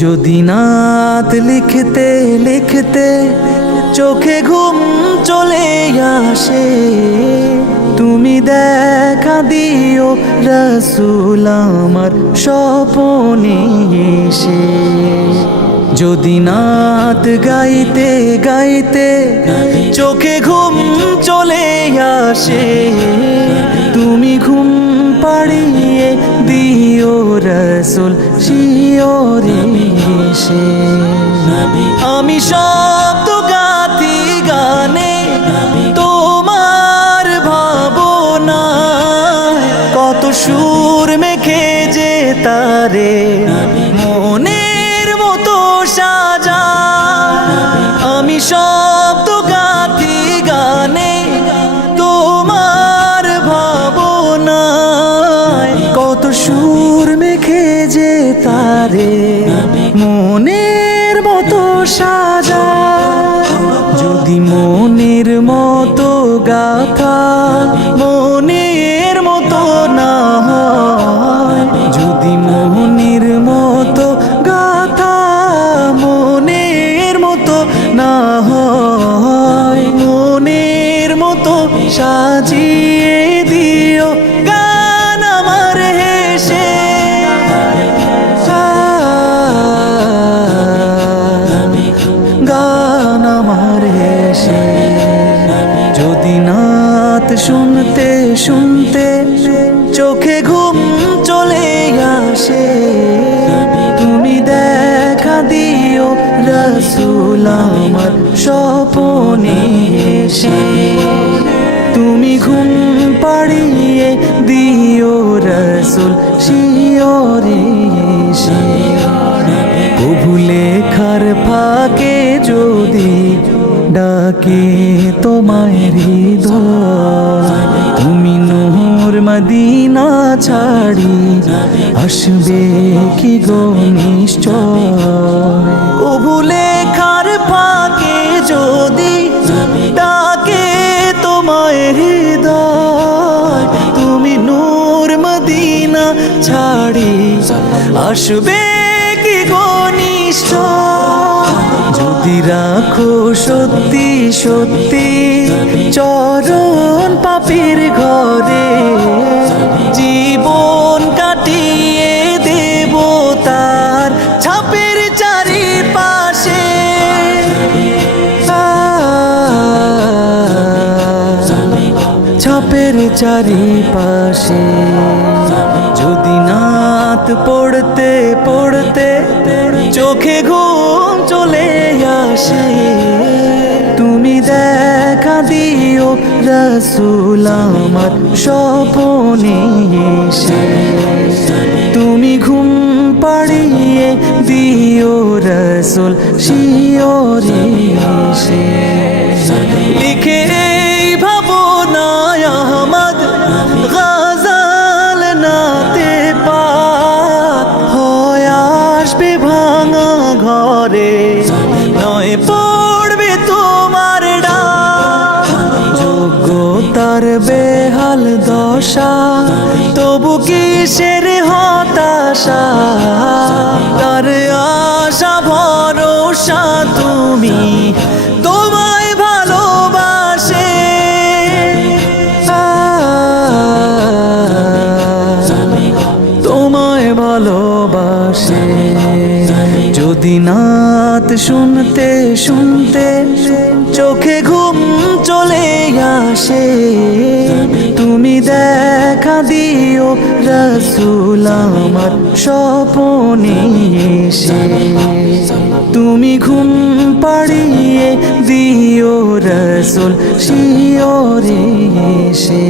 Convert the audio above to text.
যদি নাত লিখতে লিখতে চোখে ঘুম চলে আসে, তুমি দেখা দিও রাসূল আমার স্বপনে এসে। যদি নাত গাইতে গাইতে চোখে ঘুম চলে আসে, তুমি ঘুম পাড়িয়ে দিও রাসূল শিয়রে এসে। আমি শব্দ গাথি গানে তোমার ভাবনা, কত সুর মেখে যে তারে মনের মতো সাজা। আমি শব্দ গাথি গানে তোমার ভাবনা, কত সুর মেখে যে তারে মনের মতো সাজা। যদি মনের মতো গাথা মনের মতো না হয়, যদি মনের মতো গাথা মনের মতো না হয়, মনের মতো সাজিয়ে দিও গান আমার হেসে। গান আমার হেসে। যদি নাত শুনতে শুনতে চোখে ঘুম চলে আসে, তুমি দেখা দিও রাসূল আমার স্বপনে এসে। তুমি ঘুম পাড়িয়ে দিও রাসূল শিয়রে এসে। কবু লেখার ফাঁকে যদি ডাকে তোমায় হৃদয়, তুমি নূর মদিনা ছাড়ি আসবে কি গো নিশ্চয়। কবু লেখার ফাঁকে যদি ডাকে তোমায় হৃদয়, তুমি নূর মদিনা ছাড়ি আসবে কি গো নিশ্চয়। যদি রাখো সত্যি সত্যি চরণ পাপীর ঘরে, জীবন কাটিয়ে দেব তার ছাপের চারিপাশে। ছাপের চারিপাশে। যদি নাত পড়তে পড়তে চোখে ঘুম চলে আসে, তুমি দেখা দিও রাসূল আমার স্বপনে এসে। তুমি ঘুম পাড়িয়ে দিও রাসূল শিয়রে এসে। লিখে এই ভাবনায় আহমদ গজল নাতে পাক হয় আসবে ভাঙা ঘরে, নয় পড়বে তোমার ডাক। যোগ্যতার বেহাল দশা তবু কিসের হতাশা, তার আশা ভরসা তুমি তোমায় ভালোবাসে। তোমায় ভালোবাসে। যদি নাত শুনতে শুনতে চোখে ঘুম চলে আসে, তুমি দেখা দিও রাসূল আমার স্বপনে এসে। তুমি ঘুম পাড়িয়ে দিও রাসূল শিয়রে এসে।